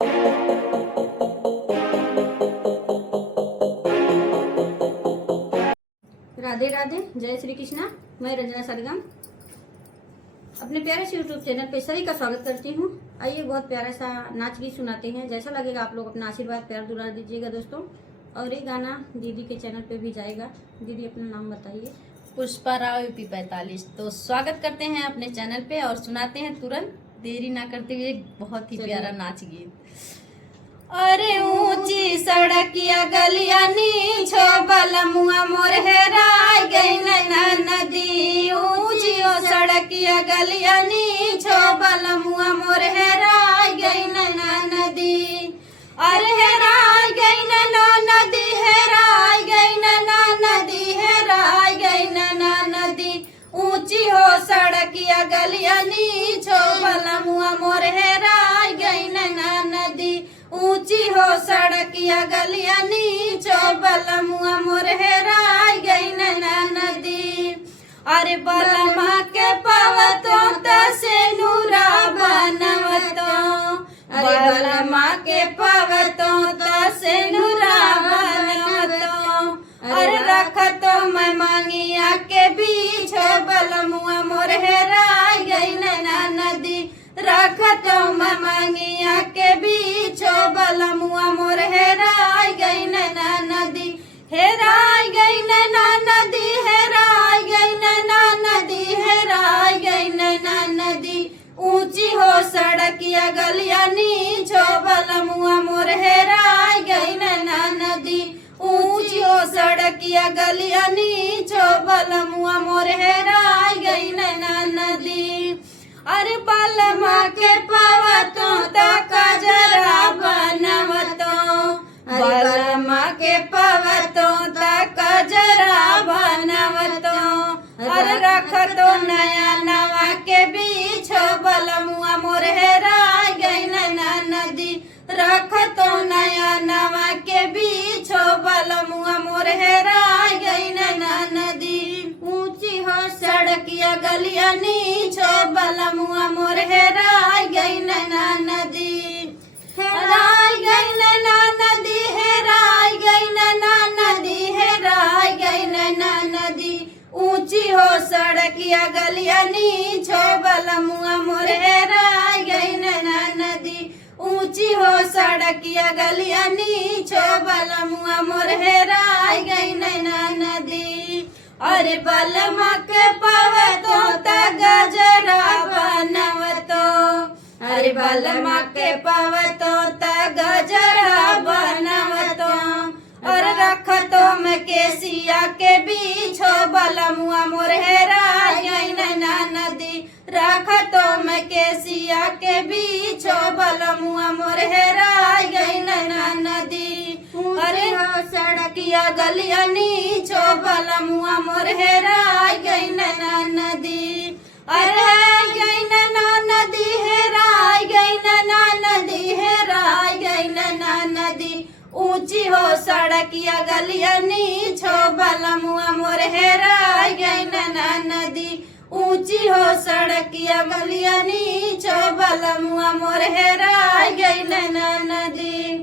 राधे राधे, जय श्री कृष्णा। मैं रंजना सरगम अपने प्यारे से यूट्यूब चैनल पे सभी का स्वागत करती हूँ। आइए बहुत प्यारा सा नाच गीत सुनाते हैं। जैसा लगेगा आप लोग अपना आशीर्वाद प्यार दुलार दीजिएगा दोस्तों। और ये गाना दीदी के चैनल पे भी जाएगा। दीदी अपना नाम बताइए। पुष्पा राव यूपी 45। तो स्वागत करते हैं अपने चैनल पे और सुनाते हैं तुरंत देरी ना करते हुए एक बहुत ही प्यारा नाच गीत। अरे ऊंची सड़किया गलिया नीचो बलमुआ मोर हेराय गई नैना नदी। ऊंची ओ सड़किया गलिया नीचो बलमुआ मोर हेराय गई नैना नदी। अरे हेराय गई नैना नदी, हेराय गई नैना नदी, हेराय गई नैना नदी। ऊंची हो सड़किया गलिया नीचो बलमुआ मोर हेराय गई नैना नदी। ऊंची हो सड़किया गलिया नीचो बलमुआ मोर हेराय गई नैना नदी। अरे बलमा के पावतो तसे नूरा बनवतो। अरे बलमा के पावतो तसे नूरा बनवतो। अरे रखतो मैं मांगिया के बीच बलमुआ मोर हेराय गई नैना नदी। रखतो मैं मांगिया के बीच बलमुआ मोर हेराय गई नैना नदी। हेराय गई नैना नदी, हेराय गई नैना नदी, हेराय गई नैना नदी। ऊंची हो सड़किया गलिया नीचो बलमुआ मोर हेराय गई नैना नदी। ऊंची हो सड़किया गलिया नीचो बलमुआ मोर हेराय गई नैना नदी। अरे बलमा के पावतो तक जरा बनवतो। बलमा के पावतो तक जरा बनवतो। अरे रखतो नया नवा के बीच बलमुआ मोर हेराय गई नैना नदी। रखतो नया नवा के बीच बलमुआ मोर हेराय गई नैना नदी। ऊंची हो सड़किया गलिया नीचो बलमुआ मोर हेराय गई नैना नदी। हेराय गई नैना नदी, हेराय गई नैना नदी, हेराय गई नैना नदी। ऊंची हो सड़किया गलिया नीचो बलमुआ मोर हेराय गई नैना नदी। ऊंची हो सड़किया गलिया नीचो बलमुआ मोर हेराय गई नैना नदी। अरे बलमा के पावतो तक गजरा बनवतो। अरे बलमा के पावतो तक गजरा बनवतो। और रखतो मैं केसिया के बीच बलमुआ मोर हेराय गई नैना नदी। रखतो मैं केसिया के बीच बलमुआ मोर हेराय गई नैना नदी। अरे हो सड़किया गलिया नीचो बलमुआ मोर हेराय गई नैना नदी। अरे गई नैना नदी, हेराय गई नैना नदी, हेराय गई नैना नदी। ऊंची हो सड़किया गलिया नीचो बलमुआ मोर हेराय गई नैना नदी। ऊंची हो सड़किया गलिया नीचो बलमुआ मोर हेराय गई नैना नदी।